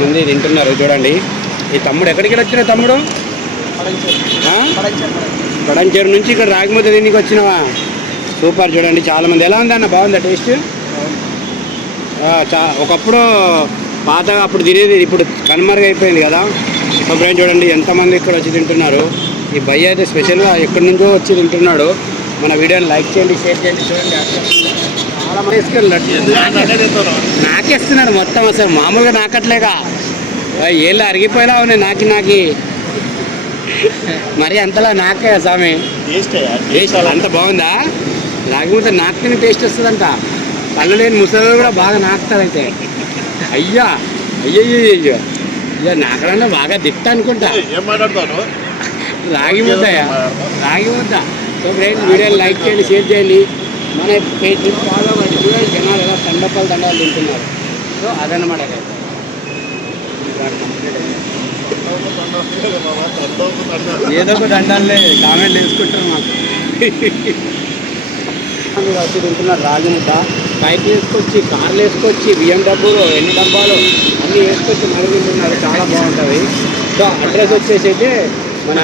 మంది తింటున్నారు చూడండి. ఈ తమ్ముడు ఎక్కడికి వచ్చిన తమ్ముడు? కడంచేరు నుంచి ఇక్కడ రాగిమూత దీనికి వచ్చినావా? సూపర్ చూడండి చాలా మంది ఎలా ఉంది అన్న బాగుందా టేస్ట్? చా ఒకప్పుడు పాతగా అప్పుడు తినేది ఇప్పుడు కనుమరుగైపోయింది కదా. శుభ్రం చూడండి ఎంతమంది ఇక్కడ వచ్చి తింటున్నారు. ఈ భయ్య అయితే స్పెషల్గా ఎక్కడి నుంచో వచ్చి తింటున్నాడు. మన వీడియోని లైక్ చేయండి షేర్ చేయండి చూడండి. నాకేస్తున్నాడు మొత్తం అసలు. మామూలుగా నాకట్లేగా ఏళ్ళు అరిగిపోయినా ఉన్నాయి నాకి నాకి. మరి అంతలా నాకే స్వామి. టేస్ట్ అంత బాగుందా? రాగిముద్ద నాకుని టేస్ట్ వస్తుందంట. కళ్ళు లేని ముసలి కూడా బాగా నాకుతారు అయితే అయ్యా అయ్యయ్యో అయ్యో అయ్యా నాకడన్నా బాగా దిట్ట అనుకుంటా. ఏం మాట్లాడతాను రాగి రాగి ముద్ద. సో ఫ్రెండ్స్ వీడియోని లైక్ చేయండి షేర్ చేయండి. మన పేజ్ ఫాలో చూడండి జనాలు ఎలా దండపాలు దండాలు తింటున్నారు. సో అదనమాట ఏదో ఒక దండాలే కామెంట్లు వేసుకుంటారు మాకు. వచ్చి తింటున్నారు రాగి బైక్ వేసుకొచ్చి కార్లు వేసుకొచ్చి బియ్యం డబ్బులు ఎన్ని డబ్బాలు అన్నీ వేసుకొచ్చి మరి తింటున్నారు. చాలా బాగుంటుంది. సో అడ్రస్ వచ్చేసి అయితే మన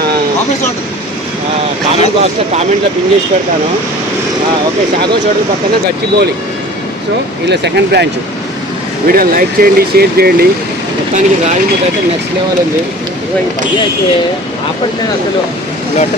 కామెంట్ బాక్స్లో కామెంట్లో పిన్ చేసి పెడతాను. ఓకే సాగో చోటు పక్కన గచ్చిబౌలి సో ఇలా సెకండ్ బ్రాంచ్ వీడియో లైక్ చేయండి షేర్ చేయండి. మొత్తానికి రాగి అయితే నెక్స్ట్ లెవెల్ ఉంది. ఇదిగో అయితే ఆపడితే అసలు. లొట్ట